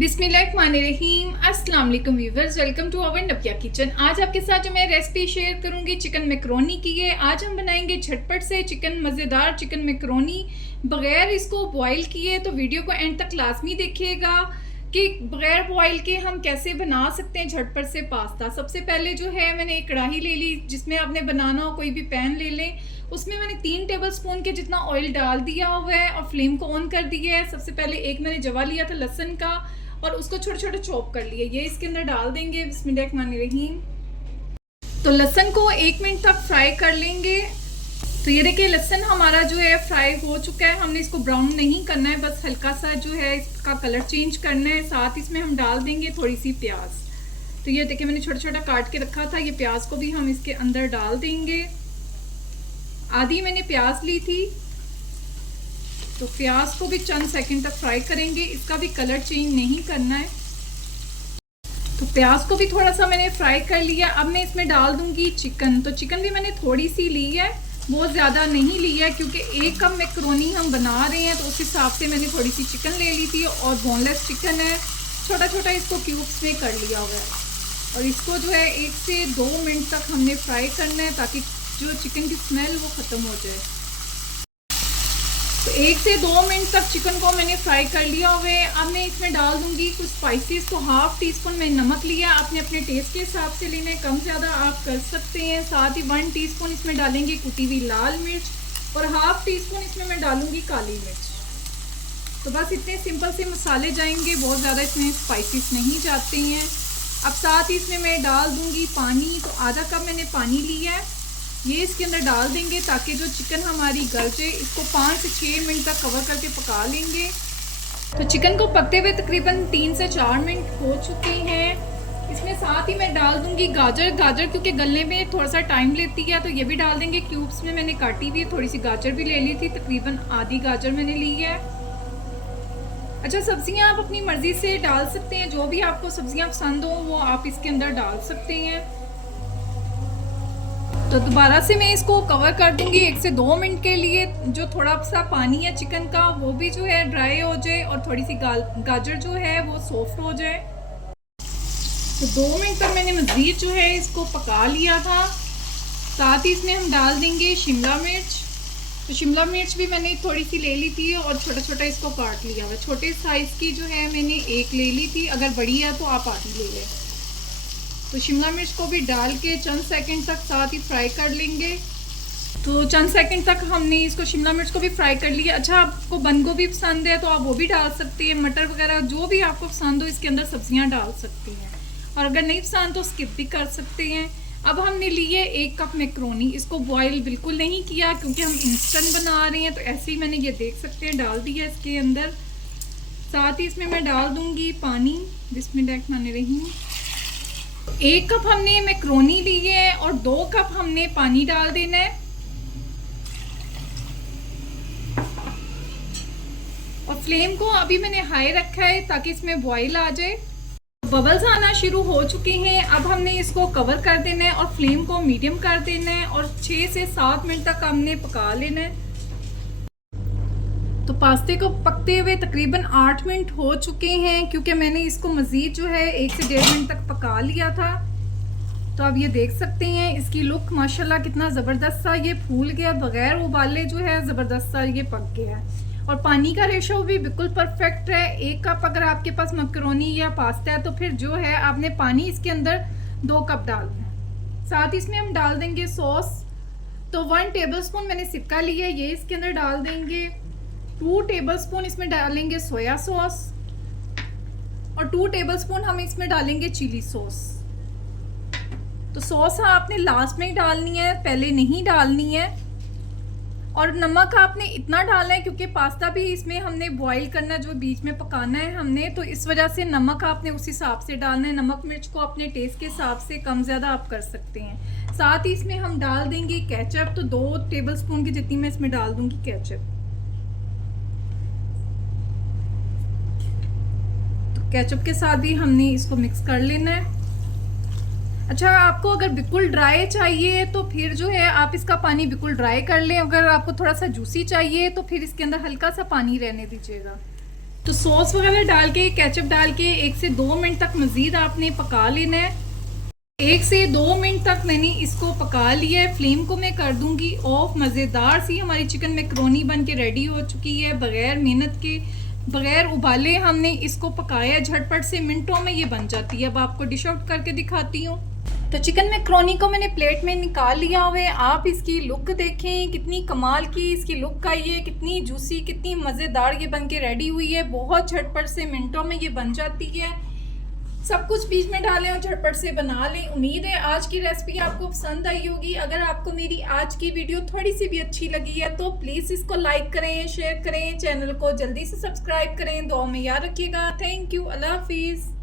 बिस्मिल्लाहिर्रहमानिर्रहीम। अस्सलाम वालेकुम व्यूवर्स, वेलकम टू अवर नबिया किचन। आज आपके साथ जो मैं रेसिपी शेयर करूंगी चिकन मैकरोनी की है। आज हम बनाएंगे झटपट से चिकन, मज़ेदार चिकन मैकरोनी बग़ैर इसको बॉईल किए। तो वीडियो को एंड तक लाजमी देखिएगा कि बग़ैर बॉईल के हम कैसे बना सकते हैं झटपट से पास्ता। सबसे पहले जो है मैंने एक कढ़ाई ले ली, जिसमें आपने बनाना हो कोई भी पैन ले लें। उसमें मैंने 3 टेबलस्पून के जितना ऑयल डाल दिया हुआ है और फ्लेम को ऑन कर दिया है। सबसे पहले एक मैंने जवा लिया था लहसुन का और उसको छोटे छोटे चॉप कर लिए, ये इसके अंदर डाल देंगे। बिस्मिल्लाहिर्रहमानिर्रहीम। तो लहसुन को 1 मिनट तक फ्राई कर लेंगे। तो ये देखिए लहसुन हमारा जो है फ्राई हो चुका है। हमने इसको ब्राउन नहीं करना है, बस हल्का सा जो है इसका कलर चेंज करना है। साथ इसमें हम डाल देंगे थोड़ी सी प्याज। तो ये देखिए मैंने छोटा छोटा काट के रखा था, ये प्याज को भी हम इसके अंदर डाल देंगे। आधी मैंने प्याज ली थी, तो प्याज को भी चंद सेकंड तक फ्राई करेंगे, इसका भी कलर चेंज नहीं करना है। तो प्याज को भी थोड़ा सा मैंने फ्राई कर लिया। अब मैं इसमें डाल दूंगी चिकन। तो चिकन भी मैंने थोड़ी सी ली है, बहुत ज़्यादा नहीं ली है, क्योंकि 1 कप मैकरोनी हम बना रहे हैं, तो उस हिसाब से मैंने थोड़ी सी चिकन ले ली थी। और बोनलेस चिकन है, छोटा छोटा इसको क्यूब्स में कर लिया हुआ है। और इसको जो है 1 से 2 मिनट तक हमने फ्राई करना है, ताकि जो चिकन की स्मेल वो ख़त्म हो जाए। तो 1 से 2 मिनट तक चिकन को मैंने फ्राई कर लिया हुआ है। अब मैं इसमें डाल दूंगी कुछ स्पाइसेस। तो हाफ टी स्पून मैंने नमक लिया, आपने अपने टेस्ट के हिसाब से लेना है, कम ज़्यादा आप कर सकते हैं। साथ ही 1 टीस्पून इसमें डालेंगे कुटी हुई लाल मिर्च और हाफ टी स्पून इसमें मैं डालूंगी काली मिर्च। तो बस इतने सिंपल से मसाले जाएंगे, बहुत ज़्यादा इसमें स्पाइसेस नहीं जाते हैं। अब साथ ही इसमें मैं डाल दूँगी पानी। तो आधा कप मैंने पानी लिया है, ये इसके अंदर डाल देंगे ताकि जो चिकन हमारी गल जाए। इसको 5 से 6 मिनट तक कवर करके पका लेंगे। तो चिकन को पकते हुए तकरीबन 3 से 4 मिनट हो चुके हैं। इसमें साथ ही मैं डाल दूंगी गाजर क्योंकि गलने में थोड़ा सा टाइम लेती है, तो ये भी डाल देंगे। क्यूब्स में मैंने काटी हुई थोड़ी सी गाजर भी ले ली थी, तकरीबन आधी गाजर मैंने ली है। अच्छा, सब्जियां आप अपनी मर्ज़ी से डाल सकते हैं, जो भी आपको सब्जियां पसंद हो वो आप इसके अंदर डाल सकते हैं। तो दोबारा से मैं इसको कवर कर दूंगी 1 से 2 मिनट के लिए। जो थोड़ा सा पानी है चिकन का वो भी जो है ड्राई हो जाए और थोड़ी सी गाजर जो है वो सॉफ्ट हो जाए। तो 2 मिनट तक मैंने मज़ीद जो है इसको पका लिया था। साथ ही इसमें हम डाल देंगे शिमला मिर्च। तो शिमला मिर्च भी मैंने थोड़ी सी ले ली थी और छोटा छोटा इसको काट लिया हुआ। छोटे साइज़ की जो है मैंने 1 ले ली थी, अगर बड़ी है तो आप आधी ले लें। तो शिमला मिर्च को भी डाल के चंद सेकंड तक साथ ही फ्राई कर लेंगे। तो चंद सेकंड तक हमने इसको शिमला मिर्च को भी फ्राई कर लिया। अच्छा, आपको बंद गोभी पसंद है तो आप वो भी डाल सकते हैं, मटर वगैरह जो भी आपको पसंद हो इसके अंदर सब्जियां डाल सकते हैं। और अगर नहीं पसंद तो स्किप भी कर सकते हैं। अब हमने लिए 1 कप मैकरोनी। इसको बॉयल बिल्कुल नहीं किया क्योंकि हम इंस्टेंट बना रहे हैं, तो ऐसे ही मैंने ये देख सकते हैं डाल दिया इसके अंदर। साथ ही इसमें मैं डाल दूँगी पानी। बिस्मिल्लाहिर्रहमानिर्रहीम। 1 कप हमने मैकरोनी ली है और 2 कप हमने पानी डाल देना है। और फ्लेम को अभी मैंने हाई रखा है ताकि इसमें बॉईल आ जाए। बबल्स आना शुरू हो चुके हैं। अब हमने इसको कवर कर देना है और फ्लेम को मीडियम कर देना है और 6 से 7 मिनट तक हमने पका लेना है। तो पास्ते को पकते हुए तकरीबन 8 मिनट हो चुके हैं, क्योंकि मैंने इसको मज़ीद जो है 1 से 1.5 मिनट तक पका लिया था। तो अब ये देख सकते हैं इसकी लुक माशाल्लाह कितना ज़बरदस्त सा ये फूल गया, बग़ैर उबाले जो है ज़बरदस्त सा ये पक गया है। और पानी का रेशो भी बिल्कुल परफेक्ट है। 1 कप अगर आपके पास मैकरोनी या पास्ता है तो फिर जो है आपने पानी इसके अंदर 2 कप डालना है। साथ ही इसमें हम डाल देंगे सॉस। तो 1 टेबलस्पून मैंने सिरका लिया है, ये इसके अंदर डाल देंगे। 2 टेबलस्पून इसमें डालेंगे सोया सॉस और 2 टेबलस्पून हम इसमें डालेंगे चिली सॉस। तो सॉस आपने लास्ट में ही डालनी है, पहले नहीं डालनी है। और नमक आपने इतना डालना है क्योंकि पास्ता भी इसमें हमने बॉईल करना है, जो बीच में पकाना है हमने, तो इस वजह से नमक आपने उस हिसाब से डालना है। नमक मिर्च को अपने टेस्ट के हिसाब से कम ज़्यादा आप कर सकते हैं। साथ ही इसमें हम डाल देंगे केचप। तो 2 टेबलस्पून की जितनी मैं इसमें डाल दूँगी केचप। केचप के साथ भी हमने इसको मिक्स कर लेना है। अच्छा, आपको अगर बिल्कुल ड्राई चाहिए तो फिर जो है आप इसका पानी बिल्कुल ड्राई कर लें। अगर आपको थोड़ा सा जूसी चाहिए तो फिर इसके अंदर हल्का सा पानी रहने दीजिएगा। तो सॉस वगैरह डाल के, केचप डाल के 1 से 2 मिनट तक मज़ीद आपने पका लेना है। 1 से 2 मिनट तक मैंने इसको पका लिया है। फ्लेम को मैं कर दूंगी ऑफ। मज़ेदार सी हमारी चिकन मैक्रोनी बन के रेडी हो चुकी है। बग़ैर मेहनत के, बग़ैर उबाले हमने इसको पकाया, झटपट से मिनटों में ये बन जाती है। अब आपको डिश आउट करके दिखाती हूँ। तो चिकन मैक्रोनी को मैंने प्लेट में निकाल लिया हुआ है। आप इसकी लुक देखें, कितनी कमाल की इसकी लुक आई है, कितनी जूसी, कितनी मज़ेदार ये बन के रेडी हुई है। बहुत झटपट से मिनटों में ये बन जाती है। सब कुछ बीच में डालें और झटपट से बना लें। उम्मीद है आज की रेसिपी आपको पसंद आई होगी। अगर आपको मेरी आज की वीडियो थोड़ी सी भी अच्छी लगी है तो प्लीज़ इसको लाइक करें, शेयर करें, चैनल को जल्दी से सब्सक्राइब करें। दुआ में याद रखिएगा। Thank you. अल्लाह हाफिज़।